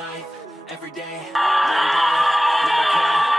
life every day. Never cry.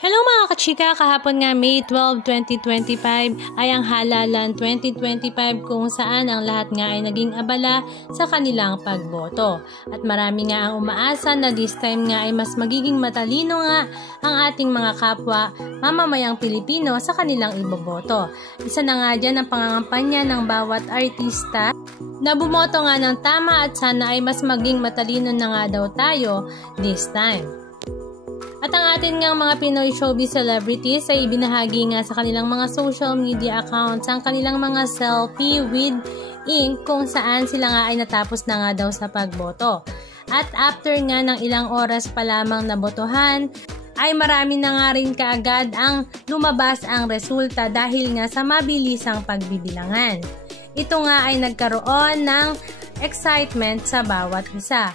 Hello mga kachika, kahapon nga May 12, 2025 ay ang halalan 2025 kung saan ang lahat nga ay naging abala sa kanilang pagboto. At marami nga ang umaasa na this time nga ay mas magiging matalino nga ang ating mga kapwa mamamayang Pilipino sa kanilang iboboto. Isa na nga dyan ang pangangampanya ng bawat artista na bumoto nga ng tama at sana ay mas maging matalino na nga daw tayo this time. At ang atin ngang mga Pinoy showbiz celebrities ay ibinahagi nga sa kanilang mga social media accounts ang kanilang mga selfie with ink kung saan sila nga ay natapos na nga daw sa pagboto. At after nga ng ilang oras pa lamang na botohan, ay marami na nga rin kaagad ang lumabas ang resulta dahil nga sa mabilisang pagbibilangan. Ito nga ay nagkaroon ng excitement sa bawat isa.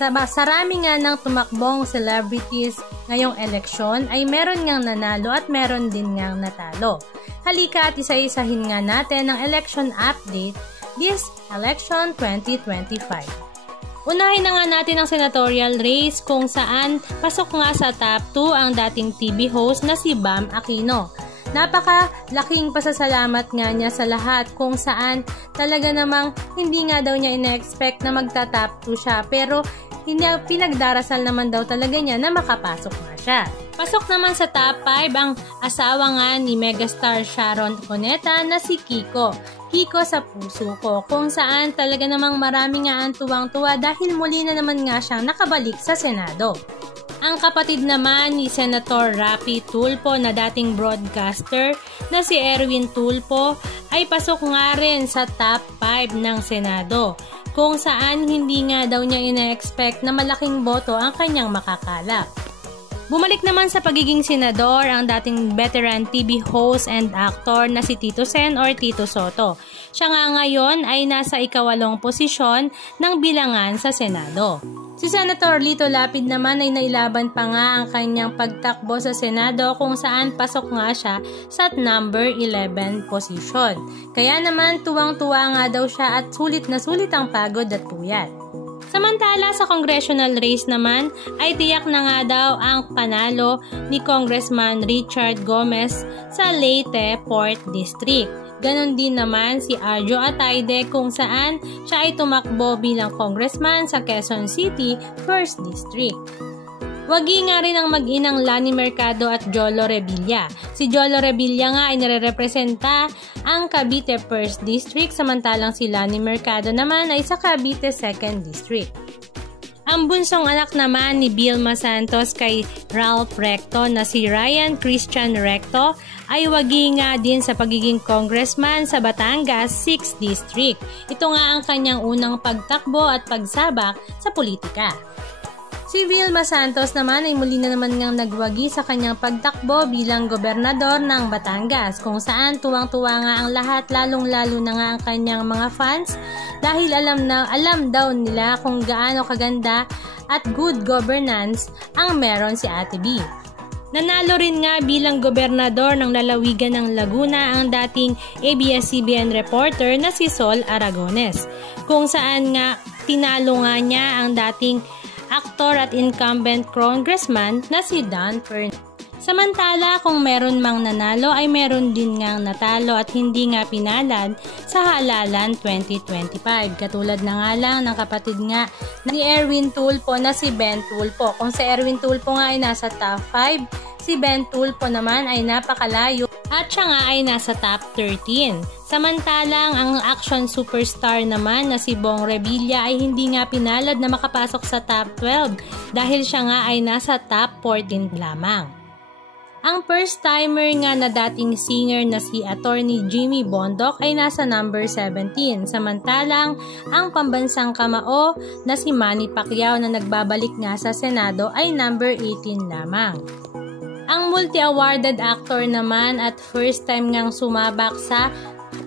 Sa rami nga ng tumakbong celebrities ngayong eleksyon ay meron ngang nanalo at meron din ngang natalo. Halika at isa-isahin nga natin ang election update this election 2025. Unahin na nga natin ang senatorial race kung saan pasok nga sa top 2 ang dating TV host na si Bam Aquino. Napaka-laking pasasalamat nga niya sa lahat kung saan talaga namang hindi nga daw niya ina-expect na magta-top 2 siya pero pinagdarasal naman daw talaga niya na makapasok nga siya. Pasok naman sa top 5 ang asawa nga ni megastar Sharon Cuneta na si Kiko. Kiko sa puso ko kung saan talaga namang marami nga ang tuwang-tuwa dahil muli na naman nga siyang nakabalik sa Senado. Ang kapatid naman ni Senator Raffy Tulfo na dating broadcaster na si Erwin Tulfo ay pasok nga rin sa top 5 ng Senado kung saan hindi nga daw niya ina-expect na malaking boto ang kanyang makakalap. Bumalik naman sa pagiging senador ang dating veteran TV host and actor na si Tito Sen or Tito Soto. Siya nga ngayon ay nasa ika-8 posisyon ng bilangan sa Senado. Si Senator Lito Lapid naman ay nailaban pa nga ang kanyang pagtakbo sa Senado kung saan pasok nga siya sa number 11 posisyon. Kaya naman tuwang-tuwa nga daw siya at sulit na sulit ang pagod at puyat. Samantala sa congressional race naman ay tiyak na nga daw ang panalo ni Congressman Richard Gomez sa Leyte Port District. Ganon din naman si Arjo Atayde kung saan siya ay tumakbo bilang congressman sa Quezon City 1st District. Wagi nga rin ang mag-inang Lani Mercado at Jolo Revilla. Si Jolo Revilla nga ay nire-representa ang Cavite 1st District samantalang si Lani Mercado naman ay sa Cavite 2nd District. Ang bunsong anak naman ni Vilma Santos kay Ralph Recto na si Ryan Christian Recto ay wagi nga din sa pagiging congressman sa Batangas 6th District. Ito nga ang kanyang unang pagtakbo at pagsabak sa politika. Si Vilma Santos naman ay muli na naman ngang nagwagi sa kanyang pagtakbo bilang gobernador ng Batangas kung saan tuwang-tuwa nga ang lahat lalong-lalo na nga ang kanyang mga fans dahil alam daw nila kung gaano kaganda at good governance ang meron si Ate B. Nanalo rin nga bilang gobernador ng lalawigan ng Laguna ang dating ABS-CBN reporter na si Sol Aragones kung saan nga tinalo nga niya ang dating aktor at incumbent congressman na si Don Fernandez. Samantala kung meron mang nanalo ay meron din ngang natalo at hindi nga pinalad sa halalan 2025. Katulad na nga lang ng kapatid nga ni Erwin Tulfo na si Ben Tulfo. Kung si Erwin Tulfo nga ay nasa top 5, si Ben Tulfo naman ay napakalayo at siya nga ay nasa top 13. Samantalang ang action superstar naman na si Bong Revilla ay hindi nga pinalad na makapasok sa top 12 dahil siya nga ay nasa top 14 lamang. Ang first timer nga na dating singer na si Attorney Jimmy Bondoc ay nasa number 17. Samantalang ang pambansang kamao na si Manny Pacquiao na nagbabalik nga sa Senado ay number 18 lamang. Ang multi-awarded actor naman at first time ngang sumabak sa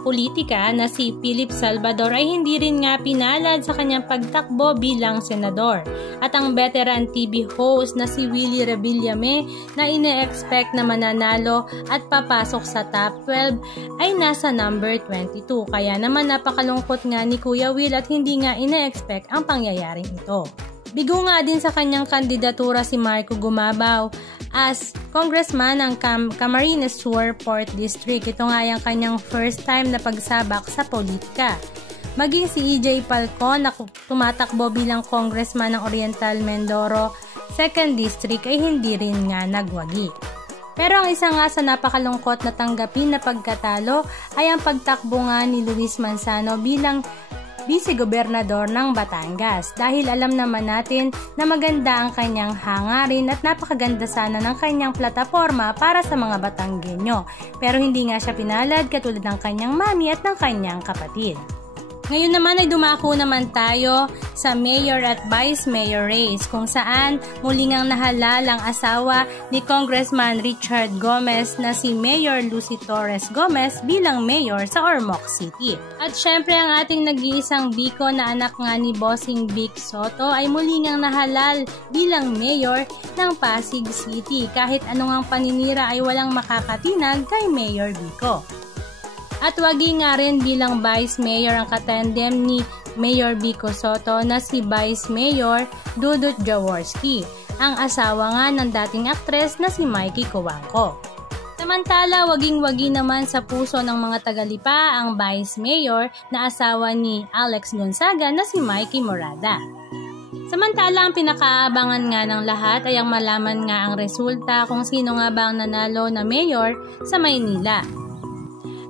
politika na si Philip Salvador ay hindi rin nga pinalad sa kanyang pagtakbo bilang senador. At ang veteran TV host na si Willie Revillame na ine-expect na mananalo at papasok sa top 12 ay nasa number 22. Kaya naman napakalungkot nga ni Kuya Will at hindi nga ine-expect ang pangyayaring ito. Bigo nga din sa kanyang kandidatura si Marco Gumabaw as congressman ng Camarines Sur 4th District. Ito nga yung kanyang first time na pagsabak sa politika. Maging si EJ Falcon na tumatakbo bilang congressman ng Oriental Mindoro 2nd District ay hindi rin nga nagwagi. Pero ang isa nga sa napakalungkot na tanggapin na pagkatalo ay ang pagtakbo nga ni Luis Manzano bilang vice-gobernador ng Batangas dahil alam naman natin na maganda ang kanyang hangarin at napakaganda sana ng kanyang plataforma para sa mga Batanggenyo, pero hindi nga siya pinalad katulad ng kanyang mami at ng kanyang kapatid. Ngayon naman ay dumako naman tayo sa mayor at vice mayor race kung saan muli ngang nahalal ang asawa ni Congressman Richard Gomez na si Mayor Lucy Torres Gomez bilang mayor sa Ormoc City. At syempre ang ating nag-iisang biko na anak nga ni Bossing Vic Soto ay muli ngang nahalal bilang mayor ng Pasig City. Kahit anong ang paninira ay walang makakatinag kay Mayor Vico. At wagi nga rin bilang Vice Mayor ang katandem ni Mayor Vico Soto na si Vice Mayor Dudut Jaworski, ang asawa nga ng dating aktres na si Mikey Coangco. Samantala, waging-wagi naman sa puso ng mga Tagalipa ang Vice Mayor na asawa ni Alex Gonzaga na si Mikey Morada. Samantala, ang pinakaabangan nga ng lahat ay ang malaman nga ang resulta kung sino nga ba ang nanalo na mayor sa Maynila.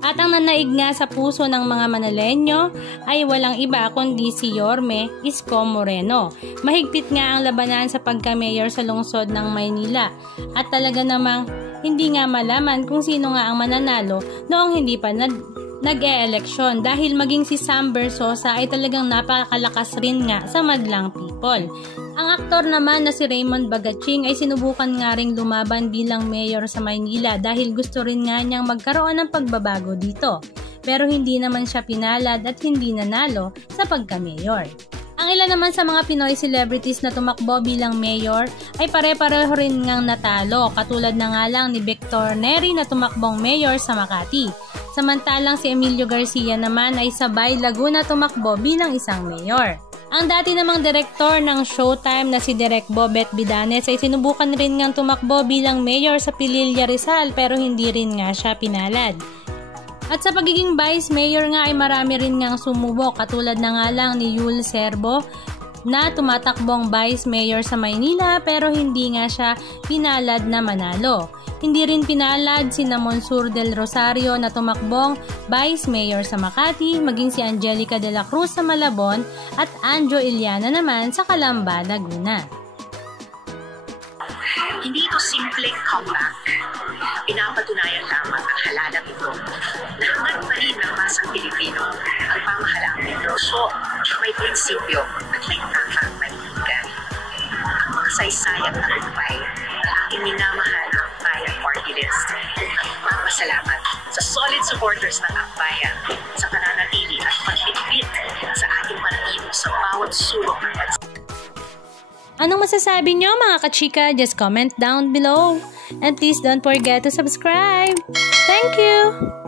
At ang nanaig nga sa puso ng mga Manileño ay walang iba kundi si Yorme Isko Moreno. Mahigpit nga ang labanan sa pagka-mayor sa lungsod ng Maynila at talaga namang hindi nga malaman kung sino nga ang mananalo noong hindi pa nag-e-eleksyon dahil maging si Sam Bersosa ay talagang napakalakas rin nga sa madlang people. Ang aktor naman na si Raymond Bagaching ay sinubukan nga ring lumaban bilang mayor sa Maynila dahil gusto rin nga niyang magkaroon ng pagbabago dito. Pero hindi naman siya pinalad at hindi nanalo sa pagka-mayor. Ang ilan naman sa mga Pinoy celebrities na tumakbo bilang mayor ay pare-pareho rin ngang natalo katulad na nga lang ni Victor Neri na tumakbong mayor sa Makati. Samantalang si Emilio Garcia naman ay sabay Laguna tumakbo bilang isang mayor. Ang dati namang direktor ng Showtime na si Direk Bobet Bidanes ay sinubukan rin ngang tumakbo bilang mayor sa Pililla Rizal pero hindi rin nga siya pinalad. At sa pagiging vice mayor nga ay marami rin ngang sumubok katulad na nga lang ni Yul Serbo na tumatakbong vice mayor sa Maynila pero hindi nga siya pinalad na manalo. Hindi rin pinalad si Monsur del Rosario na tumakbong vice mayor sa Makati, maging si Angelica de la Cruz sa Malabon at Anjo Iliana naman sa Calamba, Laguna. Hindi ito simpleng comeback. Pinapatunayan lamang ang halalang ito na hangad pa rin ng masang Pilipino ang pamahalaang negosyo, may prinsipyo at may takang mahihigan. Ang mga saysayang tagumpay na aking minamahal ang Akbayan Party List at papasalamat sa solid supporters ng Akbayan sa pananatili at pagbitbit sa ating partido sa bawat sulok ng bansa. Anong masasabi nyo mga kachika? Just comment down below. And please don't forget to subscribe. Thank you!